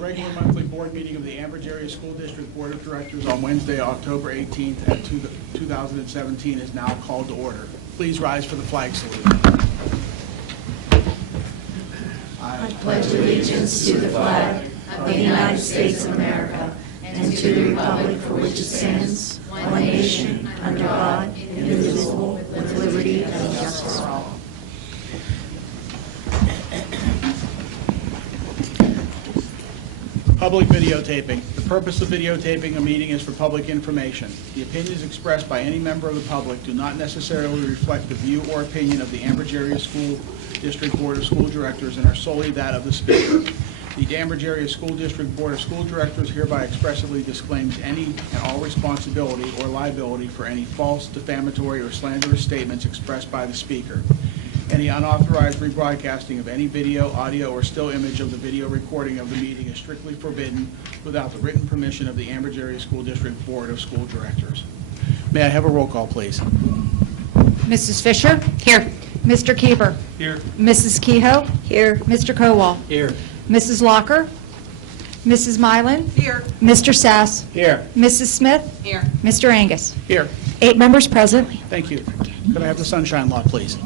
regular monthly board meeting of the Ambridge Area School District Board of Directors on Wednesday, October 18th at 2017 is now called to order. Please rise for the flag salute. I pledge allegiance to the flag of the United States of America and to the republic for which it stands, one nation, under God, indivisible, with liberty and justice for all. Public videotaping. The purpose of videotaping a meeting is for public information. The opinions expressed by any member of the public do not necessarily reflect the view or opinion of the Ambridge Area School District Board of School Directors and are solely that of the speaker. The Ambridge Area School District Board of School Directors hereby expressly disclaims any and all responsibility or liability for any false, defamatory, or slanderous statements expressed by the speaker. Any unauthorized rebroadcasting of any video, audio, or still image of the video recording of the meeting is strictly forbidden without the written permission of the Ambridge Area School District Board of School Directors. May I have a roll call, please? Mrs. Fisher? Here. Mr. Keeper? Here. Mrs. Kehoe? Here. Mr. Kowal? Here. Mrs. Locker? Mrs. Mylan? Here. Mr. Sass? Here. Mrs. Smith? Here. Mr. Angus? Here. 8 members present. Thank you. Could I have the sunshine law, please?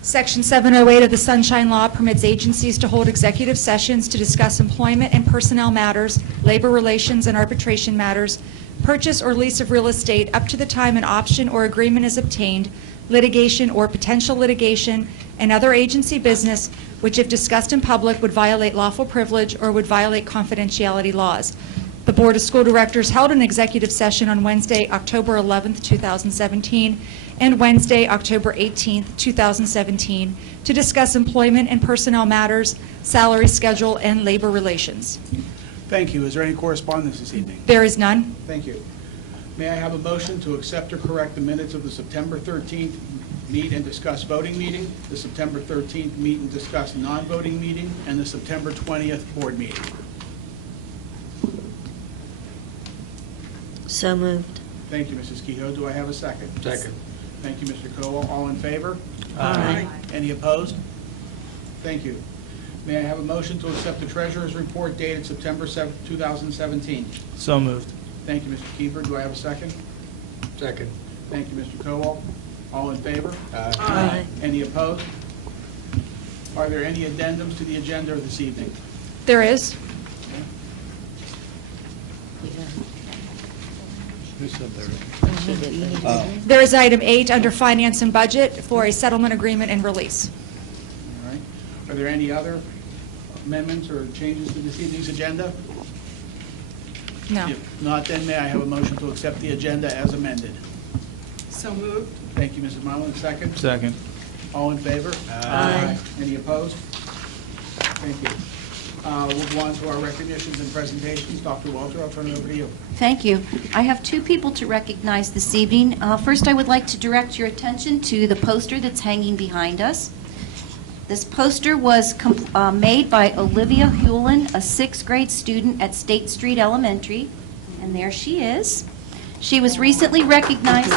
Section 708 of the Sunshine Law permits agencies to hold executive sessions to discuss employment and personnel matters, labor relations and arbitration matters, purchase or lease of real estate up to the time an option or agreement is obtained, litigation or potential litigation, and other agency business which, if discussed in public, would violate lawful privilege or would violate confidentiality laws. The Board of School Directors held an executive session on Wednesday, October 11th, 2017, and Wednesday, October 18th, 2017, to discuss employment and personnel matters, salary schedule, and labor relations. Thank you. Is there any correspondence this evening? There is none. Thank you. May I have a motion to accept or correct the minutes of the September 13th meet and discuss voting meeting, the September 13th meet and discuss non-voting meeting, and the September 20th board meeting? So moved. Thank you, Mrs. Kehoe. Do I have a second? Second. Thank you, Mr. Cowell. All in favor? Aye. Any opposed? Thank you. May I have a motion to accept the treasurer's report dated September 7th, 2017? So moved. Thank you, Mr. Keeper. Do I have a second? Second. Thank you, Mr. Cowell. All in favor? Aye. Any opposed? Are there any addendums to the agenda this evening? There is. Who said there? There is item 8 under Finance and Budget for a settlement agreement and release. All right. Are there any other amendments or changes to this evening's agenda? No. If not, then may I have a motion to accept the agenda as amended? So moved. Thank you, Mrs. Marlin. Second? Second. All in favor? Aye. Any opposed? Thank you. We'll go on to our recognitions and presentations. Dr. Walter, I'll turn it over to you. Thank you. I have 2 people to recognize this evening. First, I would like to direct your attention to the poster that's hanging behind us. This poster was made by Olivia Hewlin, a 6th grade student at State Street Elementary, and there she is. She was recently recognized.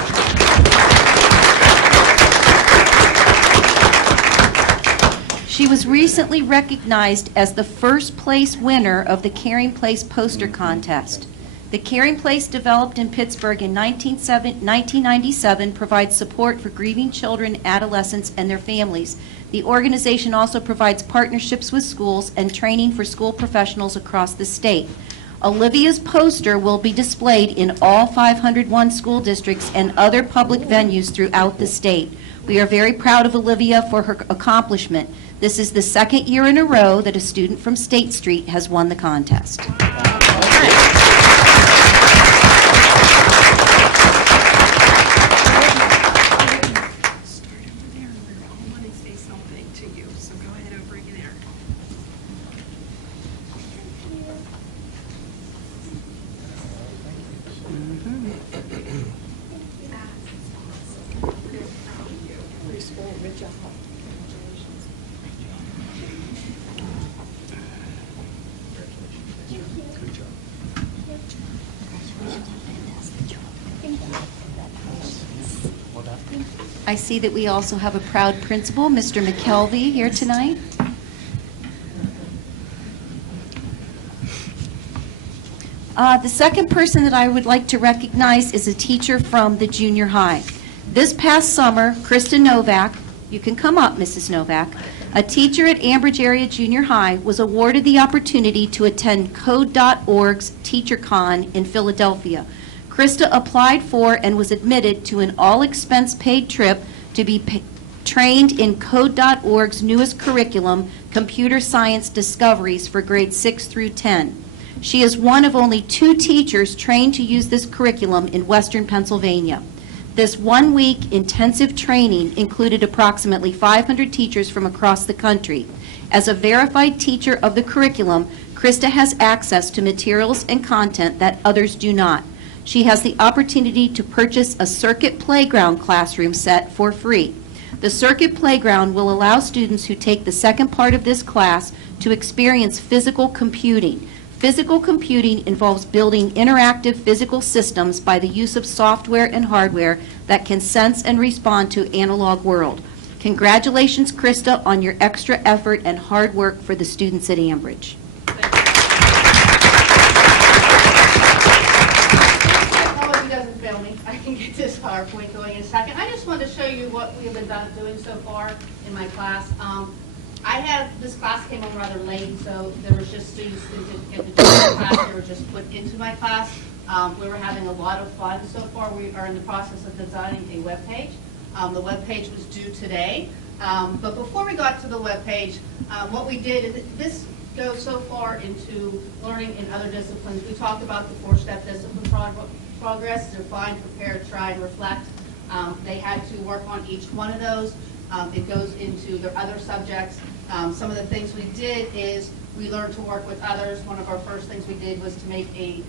She was recently recognized as the first place winner of the Caring Place Poster Contest. The Caring Place, developed in Pittsburgh in 1997, provides support for grieving children, adolescents, and their families. The organization also provides partnerships with schools and training for school professionals across the state. Olivia's poster will be displayed in all 501 school districts and other public venues throughout the state. We are very proud of Olivia for her accomplishment. This is the 2nd year in a row that a student from State Street has won the contest. I see that we also have a proud principal, Mr. McKelvey, here tonight. The second person that I would like to recognize is a teacher from the junior high. This past summer, Krista Novak, you can come up, Mrs. Novak, a teacher at Ambridge Area Junior High, was awarded the opportunity to attend Code.org's TeacherCon in Philadelphia. Krista applied for and was admitted to an all-expense-paid trip to be trained in Code.org's newest curriculum, Computer Science Discoveries, for grades 6 through 10. She is one of only 2 teachers trained to use this curriculum in Western Pennsylvania. This one-week intensive training included approximately 500 teachers from across the country. As a verified teacher of the curriculum, Krista has access to materials and content that others do not. She has the opportunity to purchase a Circuit Playground classroom set for free. The Circuit Playground will allow students who take the second part of this class to experience physical computing. Physical computing involves building interactive physical systems by the use of software and hardware that can sense and respond to analog world. Congratulations, Krista, on your extra effort and hard work for the students at Ambridge. Technology doesn't fail me. I can get this PowerPoint going in a second. I just wanted to show you what we have been doing so far in my class. This class came on rather late, so there was just students who didn't get to join the class. They were just put into my class. We were having a lot of fun so far. We are in the process of designing a web page. The web page was due today. But before we got to the web page, what we did is this goes so far into learning in other disciplines. We talked about the 4-step discipline progress: define, prepare, try, and reflect. They had to work on each one of those. It goes into their other subjects. Some of the things we did is we learned to work with others. One of our first things we did was to make a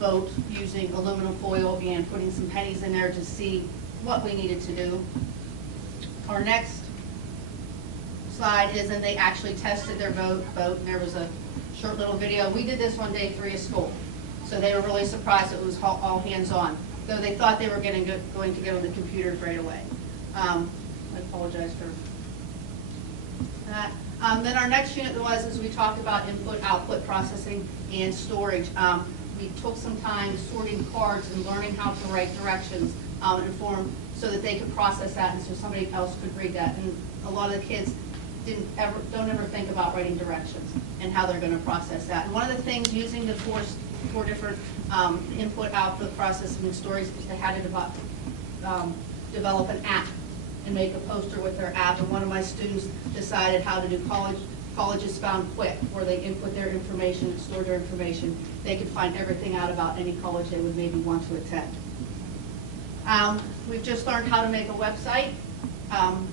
boat using aluminum foil and putting some pennies in there to see what we needed to do. Our next slide is, and they actually tested their boat, and there was a short little video. We did this on day 3 of school, so they were really surprised it was all hands-on, though they thought they were going to get on the computers right away. I apologize for that. Then our next unit is we talked about input-output processing and storage. We took some time sorting cards and learning how to write directions in form so that they could process that and so somebody else could read that. And a lot of the kids don't ever think about writing directions and how they're going to process that. And one of the things using the four different input-output processing and storage is they had to develop an app and make a poster with their app. And one of my students decided how to do colleges found quick, where they input their information, store their information. They could find everything out about any college they would maybe want to attend. We've just learned how to make a website.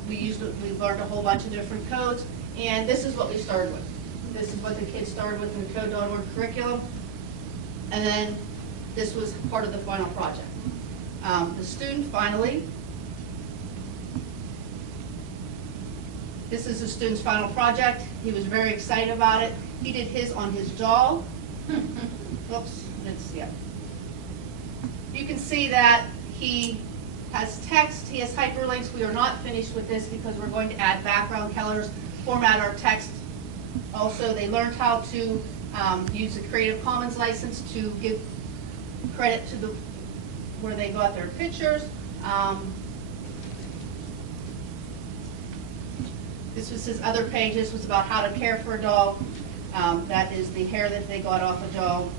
We learned a whole bunch of different codes, and this is what we started with. This is what the kids started with in the Code.org curriculum, and then this was part of the final project. The student finally, this is the student's final project. He was very excited about it. He did his on his jaw. Whoops, You can see that he has text, he has hyperlinks. We are not finished with this because we're going to add background colors, format our text. Also, they learned how to use the Creative Commons license to give credit to where they got their pictures. This was his other page. This was about how to care for a dog. That is the hair that they got off a dog.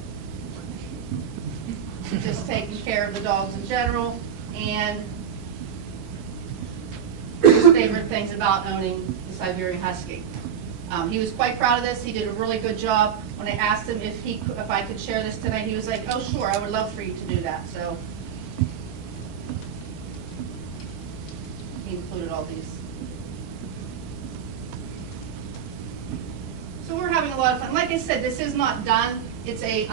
Just taking care of the dogs in general. And his favorite things about owning the Siberian Husky. He was quite proud of this. He did a really good job. When I asked him if I could share this tonight, he was like, "Oh, sure, I would love for you to do that." So he included all these. So we're having a lot of fun. Like I said, this is not done. It's a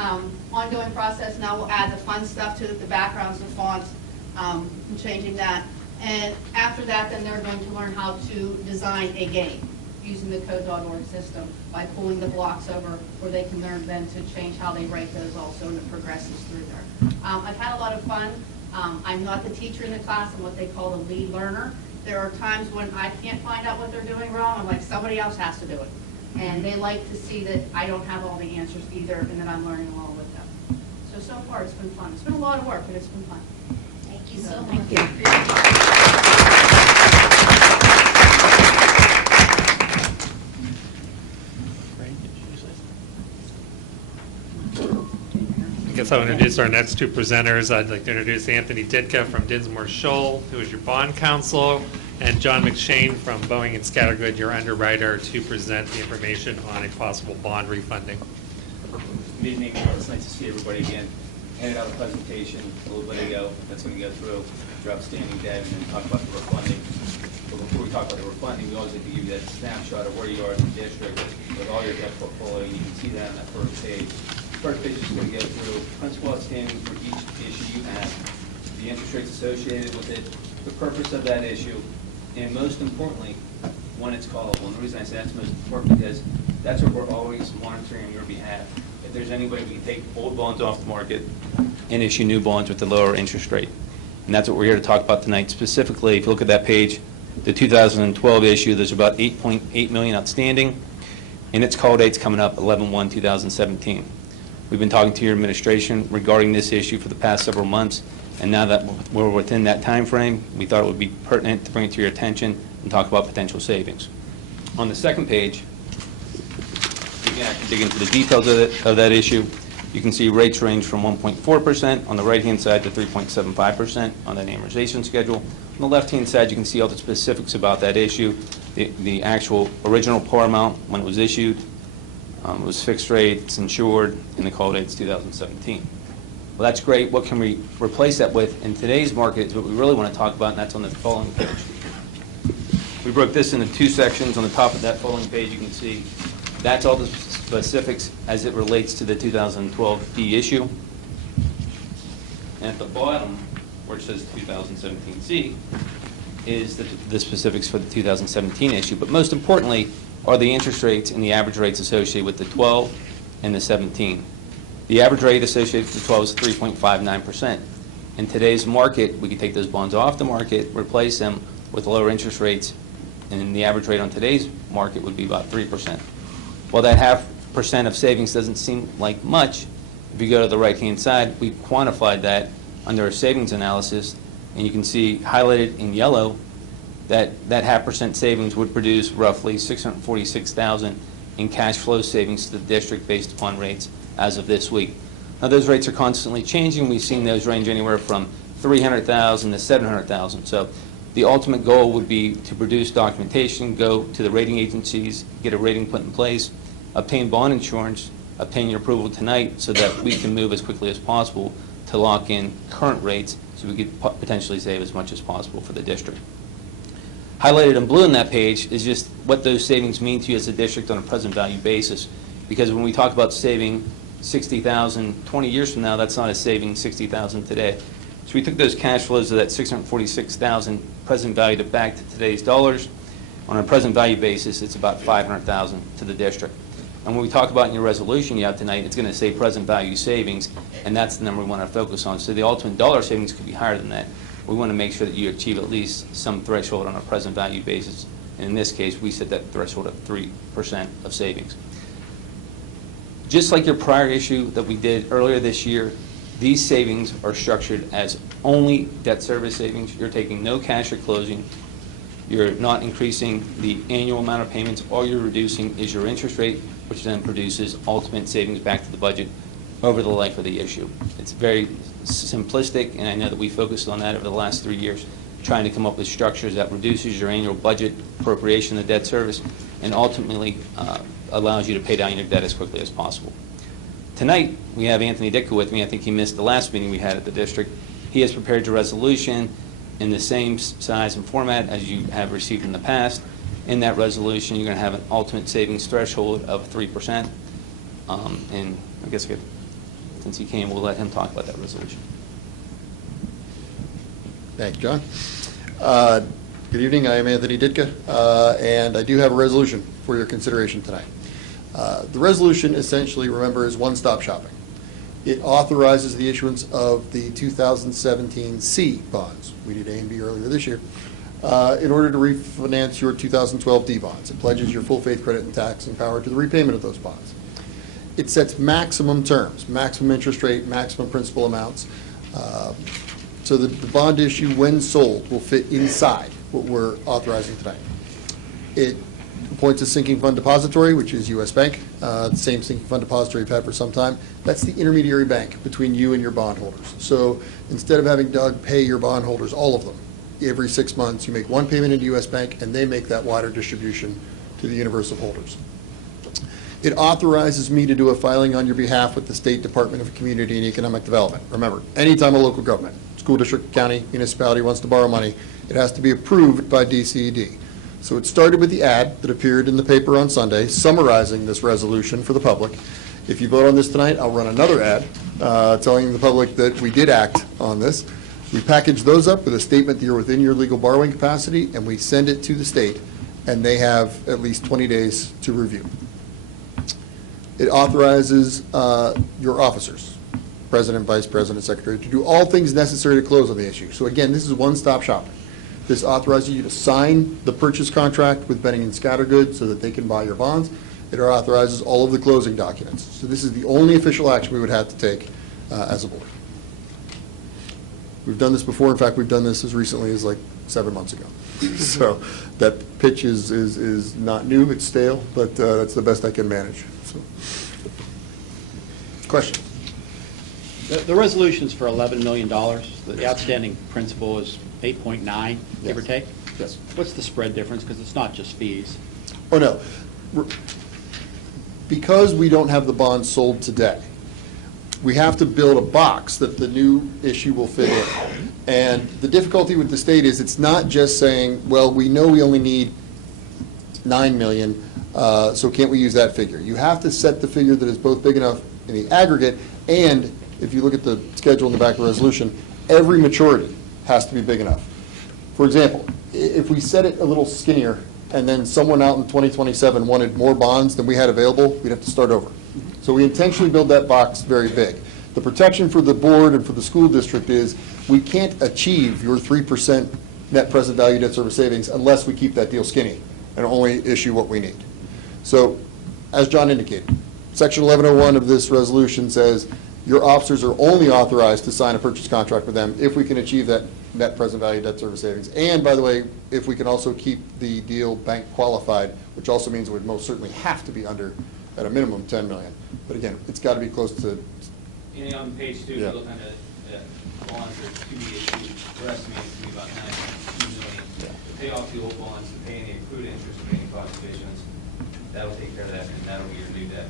ongoing process. Now we'll add the fun stuff to it, the backgrounds, the fonts, and changing that. And after that, then they're going to learn how to design a game using the Code.org system by pulling the blocks over, where they can learn then to change how they write those also, and it progresses through there. I've had a lot of fun. I'm not the teacher in the class. I'm what they call the lead learner. There are times when I can't find out what they're doing wrong. I'm like, somebody else has to do it. And they like to see that I don't have all the answers either, and that I'm learning along with them. So far it's been fun. It's been a lot of work, but it's been fun. Thank you so Thank much. I guess I'll introduce our next two presenters. I'd like to introduce Anthony Ditka from Dinsmore Shoal, who is your bond counsel, and John McShane from Boeing and Scattergood, your underwriter, to present the information on a possible bond refunding. Good evening. It's nice to see everybody again. Handed out a presentation a little bit ago that's going to go through your outstanding debt and then talk about the refunding. But before we talk about the refunding, we always like to give you that snapshot of where you are in the district with all your debt portfolio. You can see that on that first page. First page is going to go through principal outstanding for each issue you have, the interest rates associated with it, the purpose of that issue, and most importantly, when it's callable. And the reason I say that's most important because that's what we're always monitoring on your behalf. If there's any way we can take old bonds off the market and issue new bonds with the lower interest rate. And that's what we're here to talk about tonight. Specifically, if you look at that page, the 2012 issue, there's about $8.8 million outstanding, and its call date's coming up 11/1/2017. We've been talking to your administration regarding this issue for the past several months, and now that we're within that time frame, we thought it would be pertinent to bring it to your attention and talk about potential savings. On the second page, you can actually dig into the details of that issue. You can see rates range from 1.4% on the right-hand side to 3.75% on that amortization schedule. On the left-hand side, you can see all the specifics about that issue, the actual original par amount when it was issued. It was fixed rate, it's insured, and the call date's 2017. Well, that's great. What can we replace that with? In today's market is what we really want to talk about, and that's on the following page. We broke this into two sections. On the top of that following page, you can see that's all the specifics as it relates to the 2012 D issue. And at the bottom, where it says 2017C, is the specifics for the 2017 issue. But most importantly are the interest rates and the average rates associated with the 12 and the 17. The average rate associated with the 12 is 3.59%. In today's market, we could take those bonds off the market, replace them with lower interest rates, and the average rate on today's market would be about 3%. While that 0.5% of savings doesn't seem like much, if you go to the right-hand side, we've quantified that under a savings analysis, and you can see highlighted in yellow that 0.5% savings would produce roughly $646,000 in cash flow savings to the district based upon rates as of this week. Now, those rates are constantly changing. We've seen those range anywhere from $300,000 to $700,000. So the ultimate goal would be to produce documentation, go to the rating agencies, get a rating put in place, obtain bond insurance, obtain your approval tonight so that we can move as quickly as possible to lock in current rates so we could potentially save as much as possible for the district. Highlighted in blue on that page is just what those savings mean to you as a district on a present value basis. Because when we talk about saving $60,000 20 years from now, that's not a saving $60,000 today. So we took those cash flows of that $646,000 present value back to today's dollars. On a present value basis, it's about $500,000 to the district. And when we talk about in your resolution you have tonight, it's going to say present value savings, and that's the number we want to focus on. So the ultimate dollar savings could be higher than that. We want to make sure that you achieve at least some threshold on a present value basis. And in this case, we set that threshold at 3% of savings. Just like your prior issue that we did earlier this year, these savings are structured as only debt service savings. You're taking no cash at closing. You're not increasing the annual amount of payments. All you're reducing is your interest rate, which then produces ultimate savings back to the budget over the life of the issue. It's very simplistic, and I know that we focused on that over the last 3 years, trying to come up with structures that reduces your annual budget appropriation of debt service and ultimately allows you to pay down your debt as quickly as possible. Tonight, we have Anthony Ditka with me. I think he missed the last meeting we had at the district. He has prepared your resolution in the same size and format as you have received in the past. In that resolution, you're going to have an ultimate savings threshold of 3%. And I guess since he came, we'll let him talk about that resolution. Thank you, John. Good evening. I am Anthony Ditka, and I do have a resolution for your consideration tonight. The resolution essentially, remember, is one-stop shopping. It authorizes the issuance of the 2017 C bonds. We did A and B earlier this year. in order to refinance your 2012 D bonds. It pledges your full faith, credit, and taxing power to the repayment of those bonds. It sets maximum terms, maximum interest rate, maximum principal amounts, so that the bond issue, when sold, will fit inside what we're authorizing tonight. It appoints a sinking fund depository, which is U.S. Bank, the same sinking fund depository you've had for some time. That's the intermediary bank between you and your bondholders. So instead of having Doug pay your bondholders, all of them, every 6 months, you make one payment into U.S. Bank, and they make that wider distribution to the universe of holders. It authorizes me to do a filing on your behalf with the State Department of Community and Economic Development. Remember, anytime a local government, school district, county, municipality wants to borrow money, it has to be approved by DCED. So it started with the ad that appeared in the paper on Sunday summarizing this resolution for the public. If you vote on this tonight, I'll run another ad telling the public that we did act on this. We package those up with a statement that you're within your legal borrowing capacity, and we send it to the state, and they have at least 20 days to review. It authorizes your officers, president, vice president, secretary, to do all things necessary to close on the issue. So again, this is one-stop shopping. This authorizes you to sign the purchase contract with Benning and Scattergood so that they can buy your bonds. It authorizes all of the closing documents. So this is the only official action we would have to take as a board. We've done this before. In fact, we've done this as recently as like 7 months ago. So that pitch is not new, it's stale, but that's the best I can manage. So, question? The resolution's for $11 million. The outstanding principal is 8.9, give or take? Yes. What's the spread difference? Because it's not just fees. Oh, no. Because we don't have the bonds sold today, we have to build a box that the new issue will fit in. And the difficulty with the state is it's not just saying, well, we know we only need $9 million, so can't we use that figure? You have to set the figure that is both big enough in the aggregate, and if you look at the schedule in the back of the resolution, every maturity has to be big enough. For example, if we set it a little skinnier and then someone out in 2027 wanted more bonds than we had available, we'd have to start over. So we intentionally build that box very big. The protection for the board and for the school district is we can't achieve your 3% net present value debt service savings unless we keep that deal skinny and only issue what we need. So as John indicated, Section 1101 of this resolution says your officers are only authorized to sign a purchase contract with them if we can achieve that net present value debt service savings. And by the way, if we can also keep the deal bank qualified, which also means it would most certainly have to be under, at a minimum, $10 million. But again, it's got to be close to. And on page 2, Yeah. you look under bonds that to be issued, we're estimating to be about $9.2 million. Yeah. To pay off the old bonds, to pay any accrued interest, or any cost of issuance, that'll take care of that, and that'll be your new debt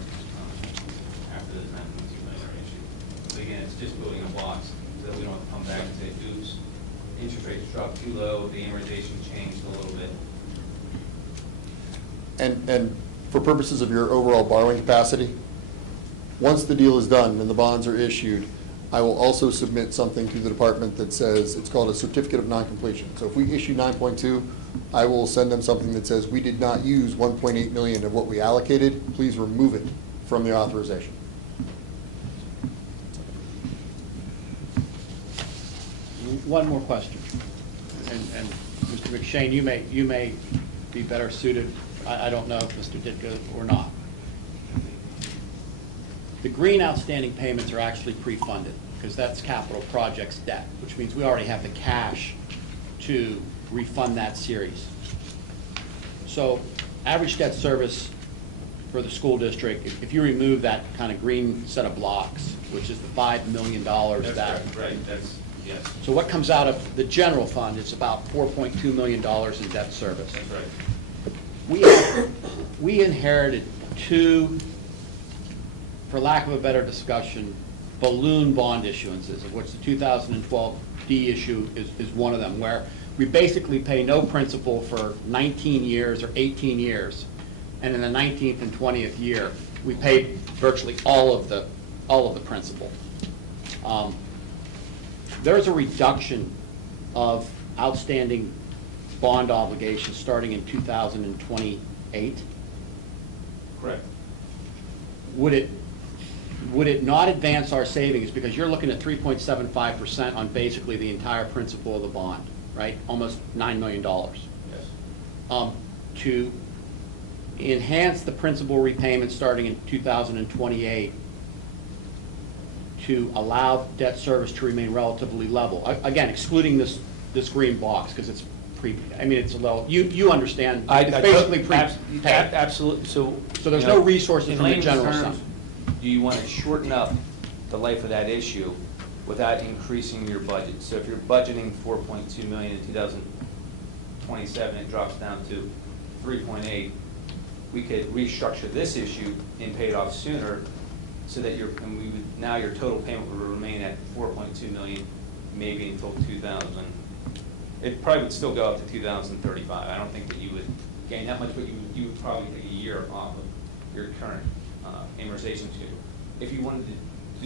after the $9.2 million are issued. So again, it's just building a box so that we don't have to come back and say, oops, interest rates dropped too low, the amortization changed a little bit. And for purposes of your overall borrowing capacity, once the deal is done and the bonds are issued, I will also submit something to the department that says, it's called a certificate of non-completion. So if we issue 9.2, I will send them something that says we did not use 1.8 million of what we allocated. Please remove it from the authorization. One more question. And Mr. McShane, you may be better suited, I don't know if Mr. Ditka or not. The green outstanding payments are actually pre-funded because that's capital projects debt, which means we already have the cash to refund that series. So average debt service for the school district, if you remove that kind of green set of blocks, which is the $5 million That's that. right, that's, yes, So what comes out of the general fund is about $4.2 million in debt service. that's right. We inherited two, for lack of a better discussion, balloon bond issuances, of which the 2012 D issue is one of them, where we basically pay no principal for 19 years or 18 years, and in the 19th and 20th year, we pay virtually all of the principal. There's a reduction of outstanding bond obligations starting in 2028. Correct. Would it not advance our savings, because you're looking at 3.75% on basically the entire principal of the bond? right? Almost $9 million. Yes. To enhance the principal repayment starting in 2028, to allow debt service to remain relatively level. Again, excluding this green box, because it's it's a little, you understand, it's basically prepaid. Absolutely, so. So there's you know, no resources in from the layman's general terms, fund. Do you want to shorten up the life of that issue without increasing your budget? So if you're budgeting 4.2 million in 2027, it drops down to 3.8. We could restructure this issue and pay it off sooner, so that now your total payment would remain at 4.2 million, maybe until 2000. It probably would still go up to 2035. I don't think that you would gain that much, but you would probably take a year off of your current amortization schedule. If you wanted to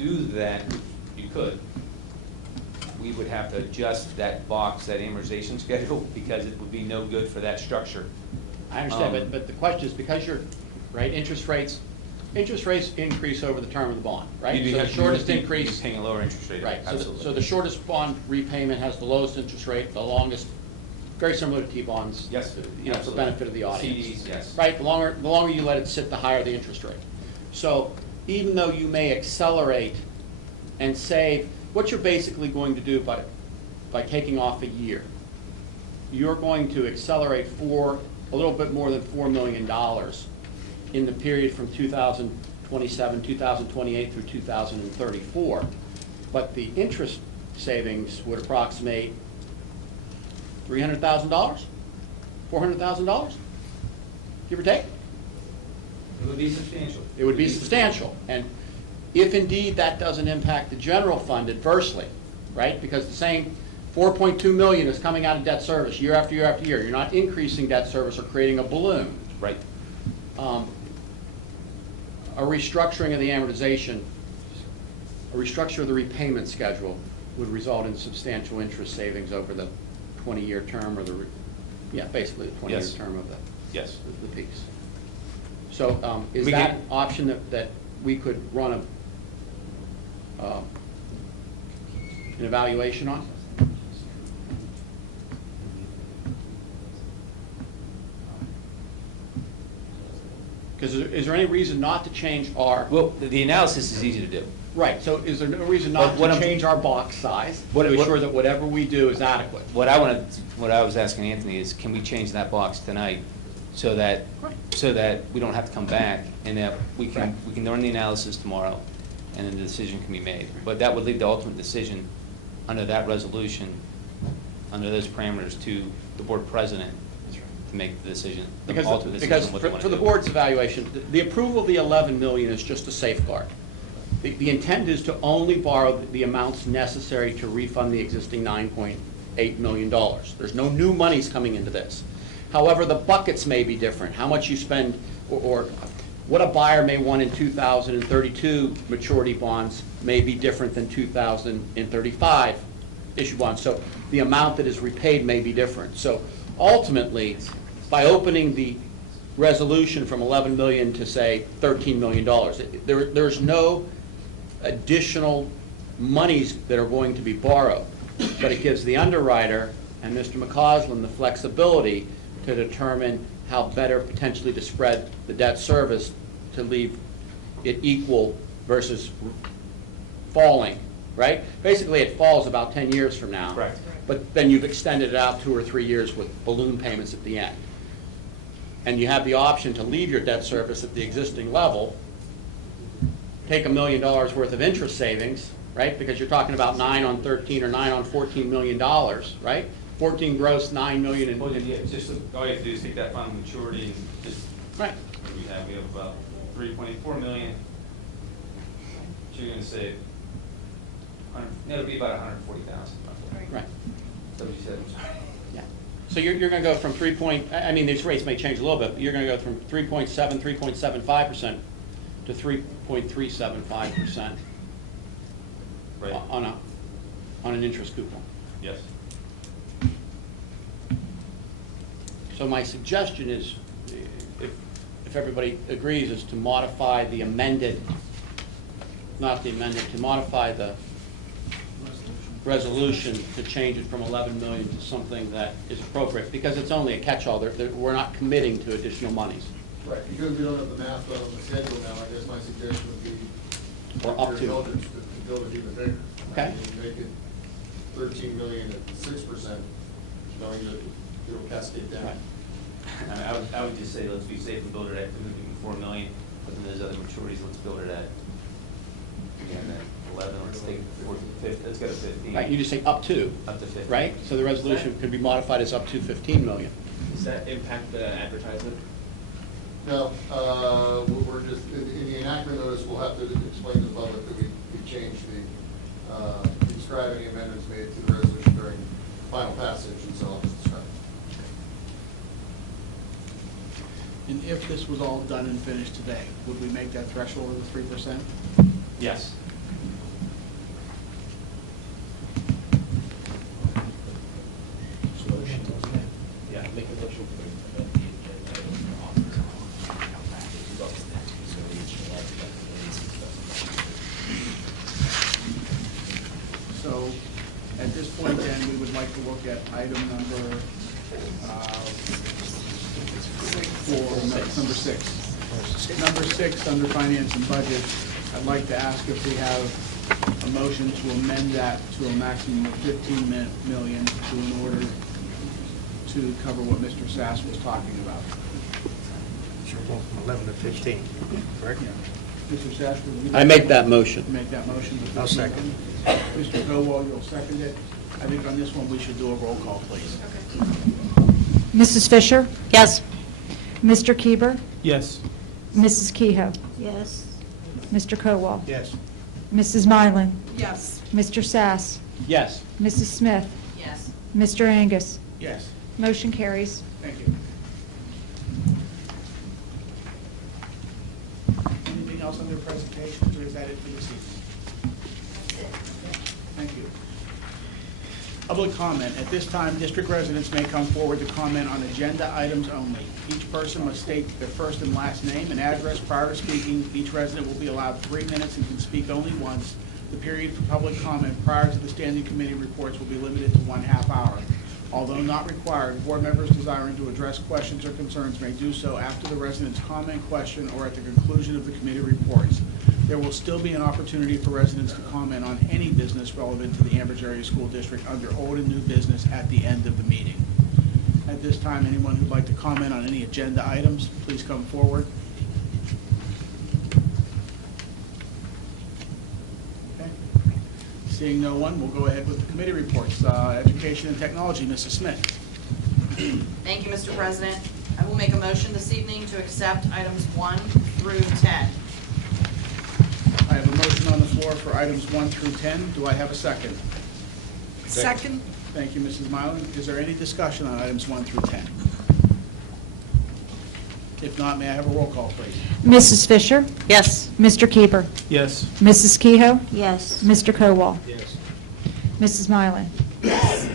do that, you could. We would have to adjust that box, that amortization schedule, because it would be no good for that structure. I understand, but the question is, because you're, right, interest rates increase over the term of the bond, right? So the shortest increase. Paying a lower interest rate. Right, Absolutely. so the shortest bond repayment has the lowest interest rate, the longest, very similar to T-bonds. Yes, For the absolutely. benefit of the audience. CDs, yes. Right, the longer you let it sit, the higher the interest rate. So even though you may accelerate and save, what you're basically going to do by taking off a year, you're going to accelerate a little bit more than $4 million in the period from 2027, 2028 through 2034. But the interest savings would approximate $300,000, $400,000, give or take. It would be substantial. It would be substantial. And if indeed that doesn't impact the general fund adversely, right? Because the same 4.2 million is coming out of debt service year after year after year. You're not increasing debt service or creating a balloon. Right. A restructuring of the amortization, a restructure of the repayment schedule would result in substantial interest savings over the 20-year term, or basically the 20-year Yes. term of Yes. the piece. So is We that can- an option that we could run an evaluation on? Because is there any reason not to change our, Well, the analysis is easy to do. right, so is there no reason But not what to I'm- change our box size What- to what- ensure that whatever we do is adequate? What I was asking Anthony is, can we change that box tonight so that, we don't have to come back, and that we can run the analysis tomorrow, and then the decision can be made. But that would leave the ultimate decision under that resolution, under those parameters, to the board president to make the decision, the ultimate decision Because on what they want to for do. the board's evaluation, the approval of the 11 million is just a safeguard. The intent is to only borrow the amounts necessary to refund the existing $9.8 million. There's no new monies coming into this. However, the buckets may be different. How much you spend, or what a buyer may want in 2032 maturity bonds may be different than 2035 issue bonds. So the amount that is repaid may be different. So ultimately, by opening the resolution from 11 million to, say, $13 million, there's no additional monies that are going to be borrowed, but it gives the underwriter and Mr. McCausland the flexibility to determine how better potentially to spread the debt service to leave it equal versus falling, right? Basically, it falls about 10 years from now. Correct. But then you've extended it out 2 or 3 years with balloon payments at the end. And you have the option to leave your debt service at the existing level, take $1 million worth of interest savings, right? Because you're talking about 9 on 13 or 9 on $14 million, right? 14 gross, 9 million in. Well, yeah, just, all you have to do is take that final maturity and just, Right. what do we have? We have about 3.84 million. So you're gonna save, it'll be about 140,000 roughly. Right. That's what you said, I'm sorry. Yeah. So you're going to go from these rates may change a little bit, but you're going to go from 3.7, 3.75% to 3.375% Right. on an interest coupon. Yes. So my suggestion is, if everybody agrees, is to modify the amended, not the amended, to modify the resolution to change it from 11 million to something that is appropriate, because it's only a catch-all. We're not committing to additional monies. Right, because we don't have the math on the schedule now, I guess my suggestion would be Or up your to. indulgence to build it even bigger. Okay. Make it 13 million at 6%, knowing that it'll cascade down. Right. I would just say, let's be safe and build it at 4 million, but then there's other maturities, let's build it at, again, at 11, let's take 15, let's go to 15. Right, you just say up to, Up to 15. right? So the resolution could be modified as up to 15 million. Does that impact the advertisement? No, we're just, in the enactment notice, we'll have to explain to the public that we changed the describing amendments made to the resolution during final passage, and so I'll just describe it. And if this was all done and finished today, would we make that threshold of the 3%? Yes. Yeah, make a motion. So, at this point then, we would like to look at item number, number six. Number 6, under finance and budget, I'd like to ask if we have a motion to amend that to a maximum of 15 million in order to cover what Mr. Sass was talking about. Sure, go from 11 to 15, correct? Yeah. Mr. Sass, would you? I make that motion. Make that motion. I'll second. Mr. Cowell, you'll second it. I think on this one, we should do a roll call, please. Mrs. Fisher? Yes. Mr. Kieber? Yes. Mrs. Kehoe? Yes. Mr. Cowell? Yes. Mrs. Mylan? Yes. Mr. Sass? Yes. Mrs. Smith? Yes. Mr. Angus? Yes, Motion carries. thank you. Anything else on their presentations, or is that it for this evening? Thank you. Public comment. At this time, district residents may come forward to comment on agenda items only. Each person must state their first and last name and address prior to speaking. Each resident will be allowed 3 minutes and can speak only once. The period for public comment prior to the standing committee reports will be limited to 1/2 hour. Although not required, board members desiring to address questions or concerns may do so after the resident's comment, question, or at the conclusion of the committee reports. There will still be an opportunity for residents to comment on any business relevant to the Ambridge Area School District under old and new business at the end of the meeting. At this time, anyone who'd like to comment on any agenda items, please come forward. Okay. Seeing no one, we'll go ahead with the committee reports. Education and Technology, Mrs. Smith. Thank you, Mr. President. I will make a motion this evening to accept items 1 through 10. I have a motion on the floor for items 1 through 10. Do I have a second? Second? Thank you, Mrs. Mylan. Is there any discussion on items 1 through 10? If not, may I have a roll call, please? Mrs. Fisher? Yes. Mr. Kieber? Yes. Mrs. Kehoe? Yes. Mr. Cowell? Yes. Mrs. Mylan?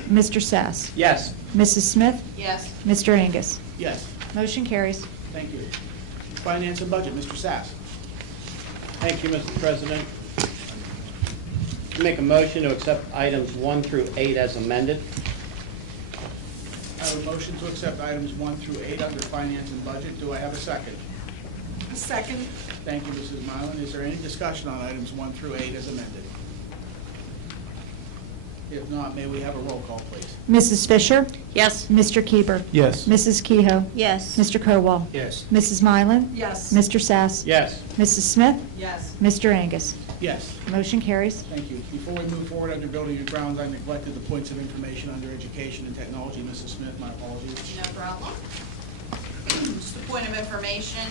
Mr. Sass? Yes. Mrs. Smith? Yes. Mr. Angus? Yes, Motion carries. thank you. Finance and Budget, Mr. Sass. Thank you, Mr. President. Make a motion to accept items 1 through 8 as amended. I have a motion to accept items 1 through 8 under Finance and Budget. Do I have a second? Second? Thank you, Mrs. Mylan. Is there any discussion on items 1 through 8 as amended? If not, may we have a roll call, please? Mrs. Fisher? Yes. Mr. Kieber? Yes. Mrs. Kehoe? Yes. Mr. Cowell? Yes. Mrs. Mylan? Yes. Mr. Sass? Yes. Mrs. Smith? Yes. Mr. Angus? Yes, Motion carries. thank you. Before we move forward under Building and Grounds, I neglected the points of information under Education and Technology. Mrs. Smith, my apologies. No problem. Just a point of information,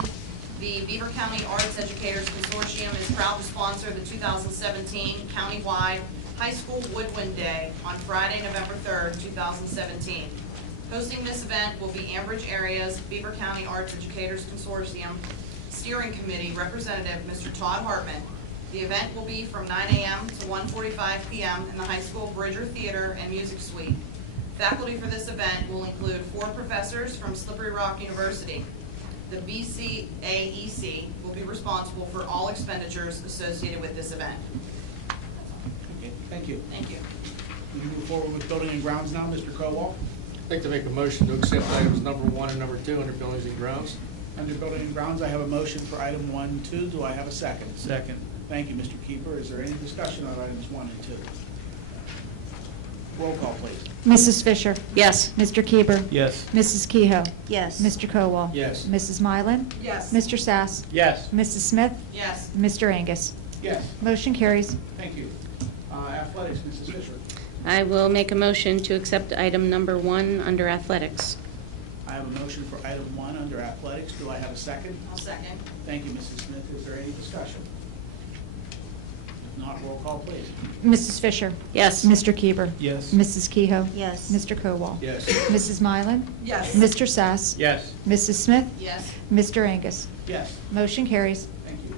the Beaver County Arts Educators Consortium is proud to sponsor the 2017 countywide High School Woodwind Day on Friday, November 3rd, 2017. Hosting this event will be Ambridge Area's Beaver County Arts Educators Consortium Steering Committee Representative, Mr. Todd Hartman. The event will be from 9 a.m. to 1:45 p.m. in the high school Bridger Theater and Music Suite. Faculty for this event will include 4 professors from Slippery Rock University. The BCAEC will be responsible for all expenditures associated with this event. Okay, thank you. Thank you. We move forward with building and grounds now. Mr. Kowal. I'd like to make a motion to accept items number 1 and number 2 under buildings and grounds. Under building and grounds, I have a motion for item 1 and 2. Do I have a second? Second. Thank you, Mr. Keeper. Is there any discussion on items 1 and 2? Roll call, please. Mrs. Fisher? Yes. Mr. Keeper? Yes. Mrs. Kehoe? Yes. Mr. Kowal? Yes. Mrs. Mylan? Yes. Mr. Sass? Yes. Mrs. Smith? Yes. Mr. Angus? Yes. Motion carries. Thank you. Athletics, Mrs. Fisher. I will make a motion to accept item number 1 under athletics. I have a motion for item 1 under athletics. Do I have a second? I'll second. Thank you, Mrs. Smith. Is there any discussion? If not, roll call, please. Mrs. Fisher? Yes. Mr. Keeper? Yes. Mrs. Kehoe? Yes. Mr. Kowal? Yes. Mrs. Mylan? Yes. Mr. Sass? Yes. Mrs. Smith? Yes. Mr. Angus? Yes. Motion carries. Thank you.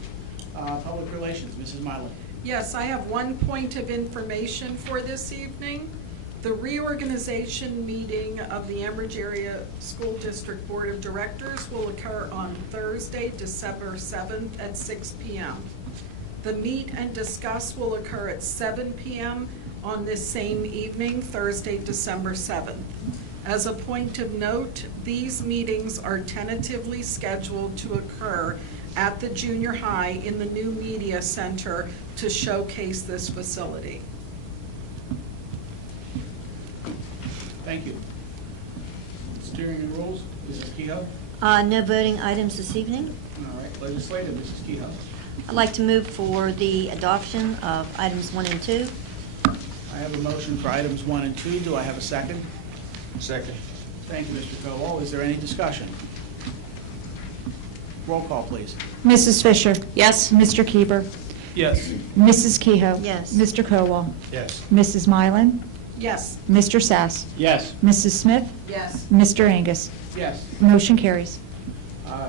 Public relations, Mrs. Mylan. Yes, I have one point of information for this evening. The reorganization meeting of the Ambridge Area School District Board of Directors will occur on Thursday, December 7th at 6 p.m. The meet and discuss will occur at 7 p.m. on this same evening, Thursday, December 7th. As a point of note, these meetings are tentatively scheduled to occur at the junior high in the new media center to showcase this facility. Thank you. Steering and rules, Mrs. Kehoe. No voting items this evening. All right, legislative, Mrs. Kehoe. I'd like to move for the adoption of items 1 and 2. I have a motion for items 1 and 2. Do I have a second? Second. Thank you, Mr. Kowal. Is there any discussion? Roll call, please. Mrs. Fisher? Yes. Mr. Keeper? Yes. Mrs. Kehoe? Yes. Mr. Kowal? Yes. Mrs. Mylan? Yes. Mr. Sass? Yes. Mrs. Smith? Yes. Mr. Angus? Yes. Motion carries.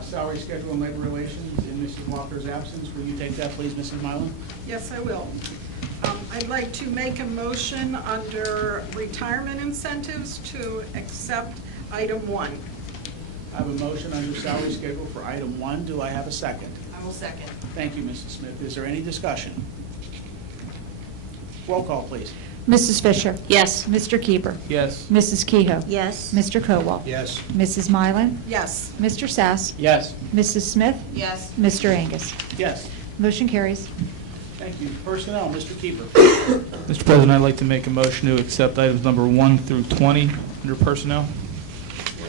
Salary schedule and labor relations, in Mrs. Walker's absence. Will you take that, please, Mrs. Mylan? Yes, I will. I'd like to make a motion under retirement incentives to accept item 1. I have a motion under salary schedule for item 1. Do I have a second? I will second. Thank you, Mrs. Smith. Is there any discussion? Roll call, please. Mrs. Fisher? Yes. Mr. Keeper? Yes. Mrs. Kehoe? Yes. Mr. Kowal? Yes. Mrs. Mylan? Yes. Mr. Sass? Yes. Mrs. Smith? Yes. Mr. Angus? Yes. Motion carries. Thank you. Personnel, Mr. Keeper. Mr. President, I'd like to make a motion to accept items number 1 through 20 under personnel.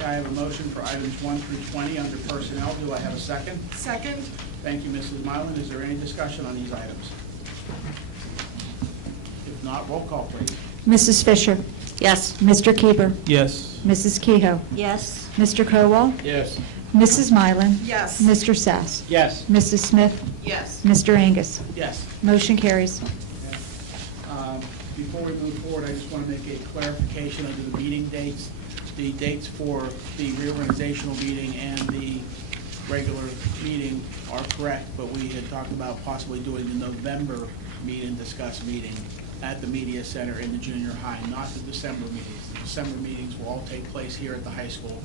I have a motion for items 1 through 20 under personnel. Do I have a second? Second? Thank you, Mrs. Mylan. Is there any discussion on these items? If not, roll call, please. Mrs. Fisher? Yes. Mr. Keeper? Yes. Mrs. Kehoe? Yes. Mr. Kowal? Yes. Mrs. Mylan? Yes. Mr. Sass? Yes. Mrs. Smith? Yes. Mr. Angus? Yes. Motion carries. Before we move forward, I just want to make a clarification under the meeting dates. The dates for the reorganizational meeting and the regular meeting are correct, but we had talked about possibly doing the November meet and discuss meeting at the media center in the junior high, not the December meetings. The December meetings will all take place here at the high school.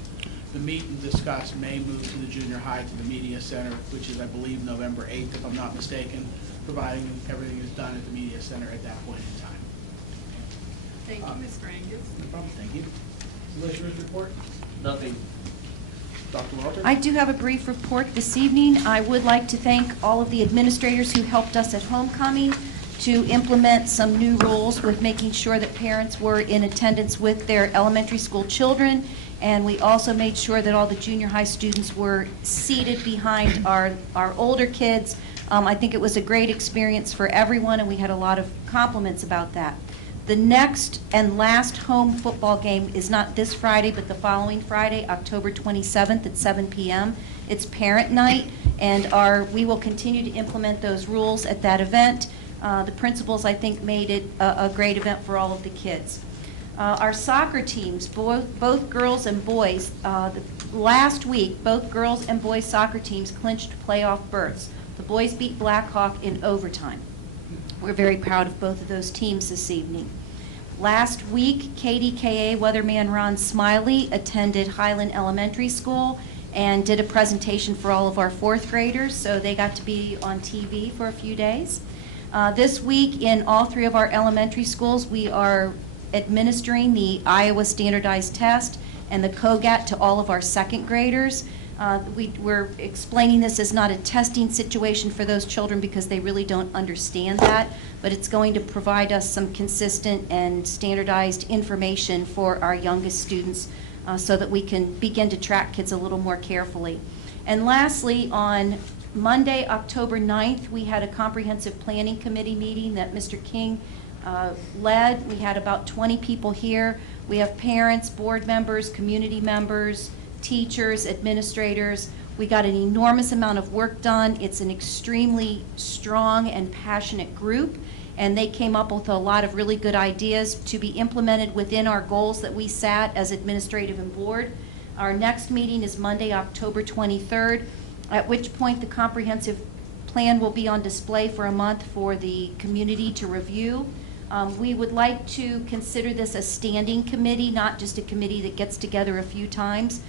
The meet and discuss may move to the junior high to the media center, which is, I believe, November 8th, if I'm not mistaken, providing everything is done at the media center at that point in time. Thank you, Mr. Angus. No problem, thank you. Solicitor's report? Nothing. Dr. Walter? I do have a brief report this evening. I would like to thank all of the administrators who helped us at homecoming to implement some new rules with making sure that parents were in attendance with their elementary school children. And we also made sure that all the junior high students were seated behind our older kids. I think it was a great experience for everyone, and we had a lot of compliments about that. The next and last home football game is not this Friday, but the following Friday, October 27th at 7 p.m. It's parent night, and we will continue to implement those rules at that event. The principals, I think, made it a great event for all of the kids. Our soccer teams, both girls and boys, last week, both girls and boys soccer teams clinched playoff berths. The boys beat Blackhawk in overtime. We're very proud of both of those teams this evening. Last week, KDKA weatherman Ron Smiley attended Highland Elementary School and did a presentation for all of our fourth graders, so they got to be on TV for a few days. This week, in all three of our elementary schools, we are administering the Iowa Standardized Test and the COGAT to all of our second graders. We're explaining this as not a testing situation for those children because they really don't understand that, but it's going to provide us some consistent and standardized information for our youngest students so that we can begin to track kids a little more carefully. And lastly, on Monday, October 9th, we had a comprehensive planning committee meeting that Mr. King led. We had about 20 people here. We have parents, board members, community members, teachers, administrators. We got an enormous amount of work done. It's an extremely strong and passionate group, and they came up with a lot of really good ideas to be implemented within our goals that we set as administrative and board. Our next meeting is Monday, October 23rd, at which point the comprehensive plan will be on display for a month for the community to review. We would like to consider this a standing committee, not just a committee that gets together a few times.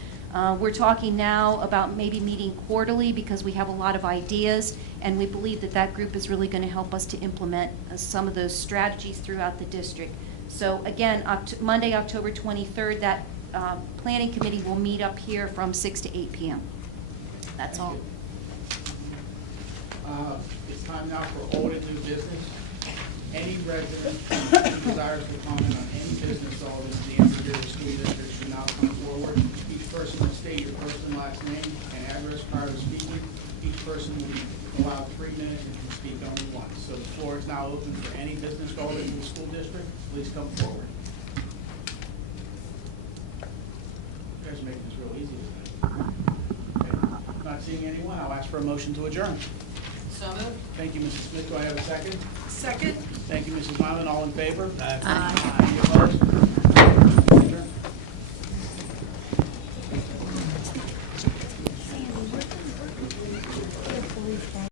We're talking now about maybe meeting quarterly because we have a lot of ideas, and we believe that that group is really going to help us to implement some of those strategies throughout the district. So again, Monday, October 23rd, that planning committee will meet up here from 6 to 8 p.m. That's all. It's time now for old and new business. Any resident who desires to comment on any business relative to the Amber Area School District should now come forward. Each person will state your first and last name and address prior to speaking. Each person will be allowed 3 minutes and can speak only once. So the floor is now open for any business relative to the school district. Please come forward. You guys are making this real easy. Okay. Not seeing anyone, I'll ask for a motion to adjourn. So moved. Thank you, Mrs. Smith. Do I have a second? Second? Thank you, Mrs. Mylan. All in favor? Aye. Any opposed?